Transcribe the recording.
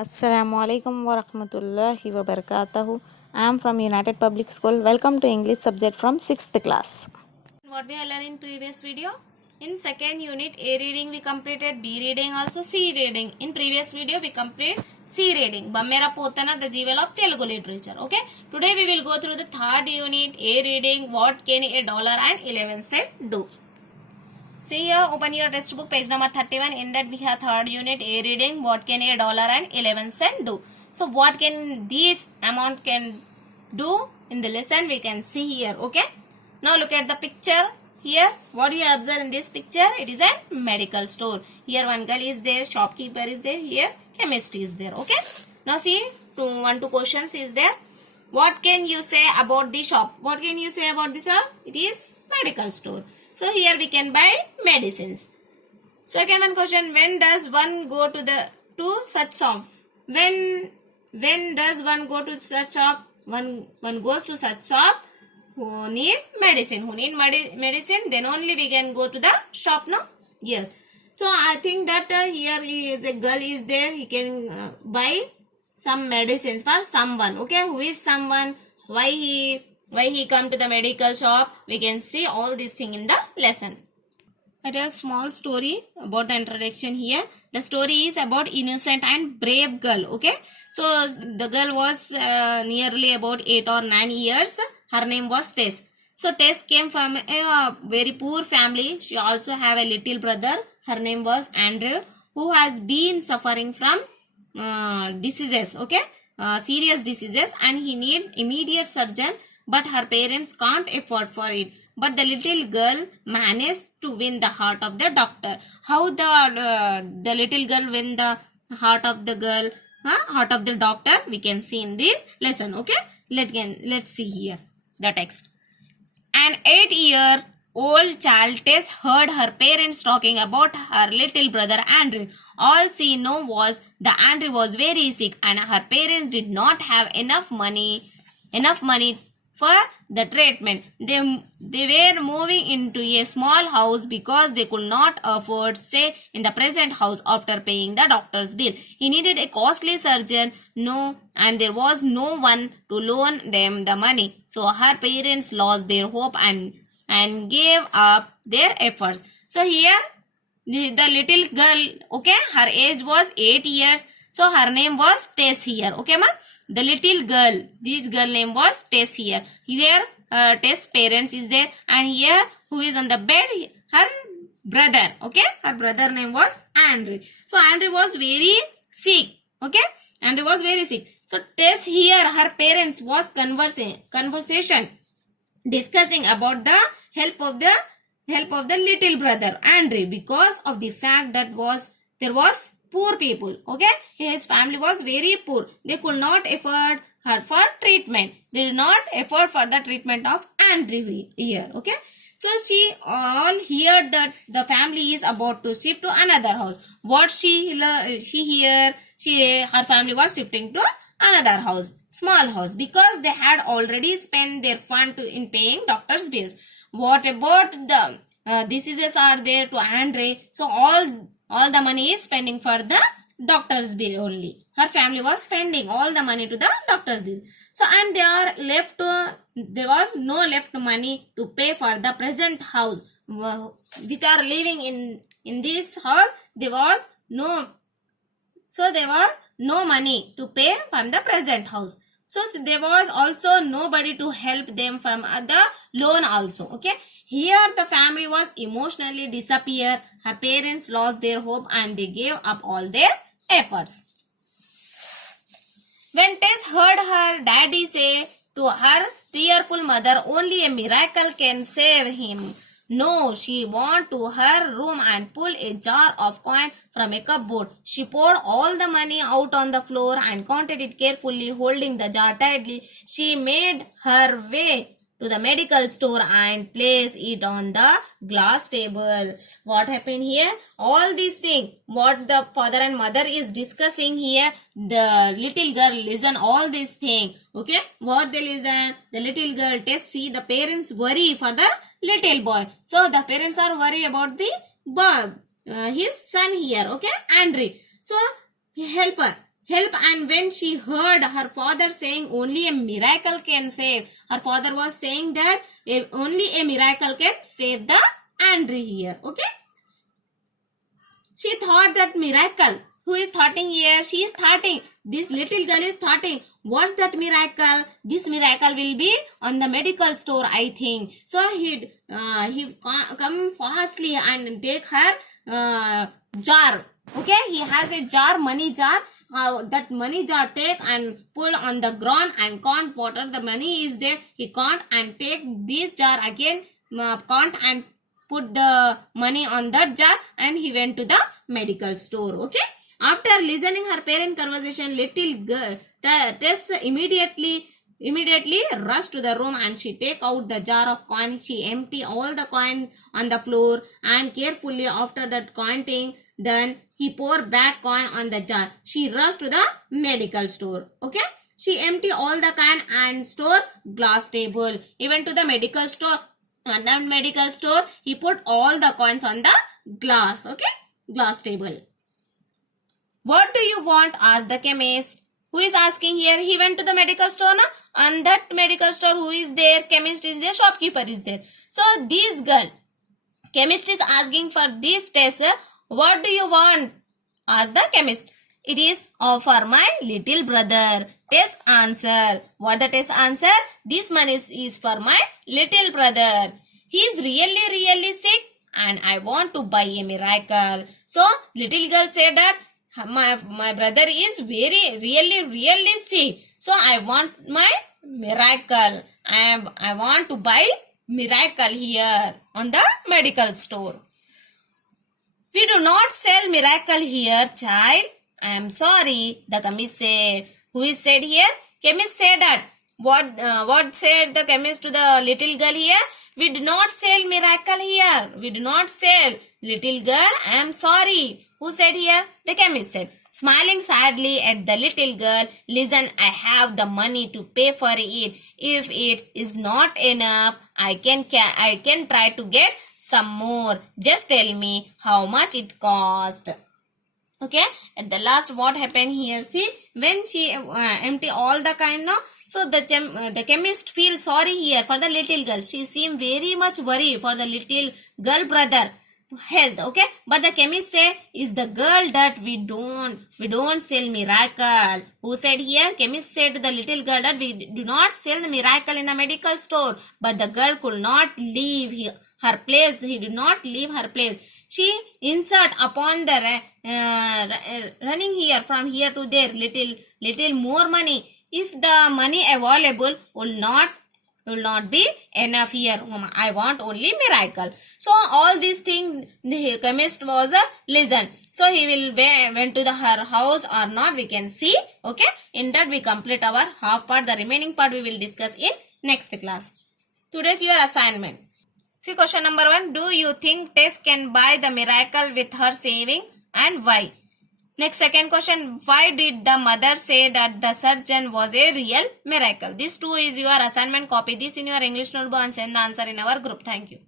Assalamualaikum warahmatullahi wabarakatuh. I am from United Public School. Welcome to English subject from 6th class. What we have learned in previous video? In second unit, A reading we completed, B reading also, C reading. In previous video we completed C reading. Bammera Potana, the jewel of Telugu literature. Okay. Today we will go through the third unit, A reading. What can $1.11 do? See here, open your textbook, page number 31. In that we have third unit, A reading. What can $1.11 do? So what can this amount can do in the lesson? We can see here. Okay. Now look at the picture. Here, what you observe in this picture? It is a medical store. Here one girl is there, shopkeeper is there. Here chemist is there. Okay. Now see, two questions is there. What can you say about the shop? What can you say about the shop? It is medical store. So here we can buy medicines. Second one question, when does one go to such shop? When does one go to such shop? One goes to such shop who need medicine. Who need medicine, then only we can go to the shop, no? Yes. So I think that here is a girl is there. He can buy some medicines for someone. Okay, who is someone? Why he come to the medical shop? We can see all these things in the lesson. I tell a small story about the introduction here. The story is about innocent and brave girl. Okay, so the girl was nearly about 8 or 9 years. Her name was Tess. So Tess came from a very poor family. She also have a little brother. Her name was Andrew, who has been suffering from diseases. Okay, serious diseases, and he need immediate surgeon. But her parents can't afford for it. But the little girl managed to win the heart of the doctor. How the little girl win the heart of the girl, heart of the doctor? We can see in this lesson. Okay, let's see here the text. An 8-year-old child Tess heard her parents talking about her little brother Andrew. All she knew was that Andrew was very sick, and her parents did not have enough money for the treatment. They were moving into a small house because they could not afford stay in the present house after paying the doctor's bill. He needed a costly surgeon, and there was no one to loan them the money. So her parents lost their hope and gave up their efforts. So here the little girl, okay, her age was 8 years. So her name was Tess here. Okay, ma? The little girl, this girl name was Tess here. Here, Tess' parents is there, and here, who is on the bed? Her brother. Okay, her brother name was Andrew. So Andrew was very sick. Okay, Andrew was very sick. So Tess here, her parents was conversation discussing about the help of the little brother Andrew, because of the fact that there was poor people. Okay, his family was very poor. They could not afford her for treatment. They did not afford for the treatment of Andrew here. Okay, so she all heard that the family is about to shift to another house. What she hear? Her family was shifting to another house, small house, because they had already spent their fund in paying doctor's bills. What about the diseases are there to Andrew? So all the money is spending for the doctor's bill only. Her family was spending all the money to the doctor's bill. So and there was no left money to pay for the present house, which are living in this house. There was no money to pay from the present house. So there was also nobody to help them from the loan also. Okay, here the family was emotionally disappeared. Her parents lost their hope and they gave up all their efforts. When Tess heard her daddy say to her tearful mother, only a miracle can save him. No, she went to her room and pulled a jar of coin from a cupboard. She poured all the money out on the floor and counted it carefully, holding the jar tightly. She made her way to the medical store and placed it on the glass table. What happened here? All these things, what the father and mother is discussing here, the little girl listen all these things. Okay, what they listen? The little girl Tess see the parents worry for the little boy. So the parents are worried about the his son here. Okay, Andrew. So help help. And when she heard her father saying only a miracle can save, her father was saying that only a miracle can save the Andre here. Okay. She thought that miracle. Who is thoughting here? She is thoughting. This little girl is thoughting. What's that miracle? This miracle will be on the medical store, I think. So he come fastly and take her jar. Okay, he has a jar, money jar. That money jar take and pull on the ground and can't water. The money is there. He can't and take this jar again. Can't and put the money on that jar, and he went to the medical store. Okay. After listening her parent conversation, little girl Tess immediately rushed to the room, and she take out the jar of coin. She empty all the coin on the floor, and carefully after that counting done, he pour back coin on the jar. She rushed to the medical store. Okay. She empty all the coin and store glass table. He went to the medical store. On the medical store, he put all the coins on the glass. Okay. Glass table. What do you want? Asked the chemist. Who is asking here? He went to the medical store, na? On that medical store, who is there? Chemist is there, shopkeeper is there. So this girl, chemist is asking for this test. What do you want? Asked the chemist. It is for my little brother. Test answer. What the test answer? This money is for my little brother. He is really sick, and I want to buy a miracle. So little girl said that my brother is really sick. So I want my miracle. I want to buy miracle here on the medical store. We do not sell miracle here, child. I am sorry, the chemist said. Who is said here? Chemist said that. What said the chemist to the little girl here? We do not sell miracle here. We do not sell. Little girl, I am sorry. Who said here? The chemist said. Smiling sadly at the little girl, listen, I have the money to pay for it. If it is not enough, I can try to get some more. Just tell me how much it cost. Okay, at the last what happened here? See, when she empty all the kind, no, so the chemist feels sorry here for the little girl. She seemed very much worried for the little girl brother health. Okay, but the chemist say is the girl that we don't sell miracle. Who said here? Chemist said to the little girl that we do not sell the miracle in the medical store. But the girl could not leave her place. He did not leave her place. She insert upon the running here from here to there little more money. If the money available will not be enough here. I want only miracle. So all these things the chemist was a listen. So he will went to her house or not, we can see. Okay. In that we complete our half part. The remaining part we will discuss in next class. Today's your assignment. See question number 1. Do you think Tess can buy the miracle with her saving, and why? Next second question. Why did the mother say that the surgeon was a real miracle? This too is your assignment. Copy this in your English notebook and send the answer in our group. Thank you.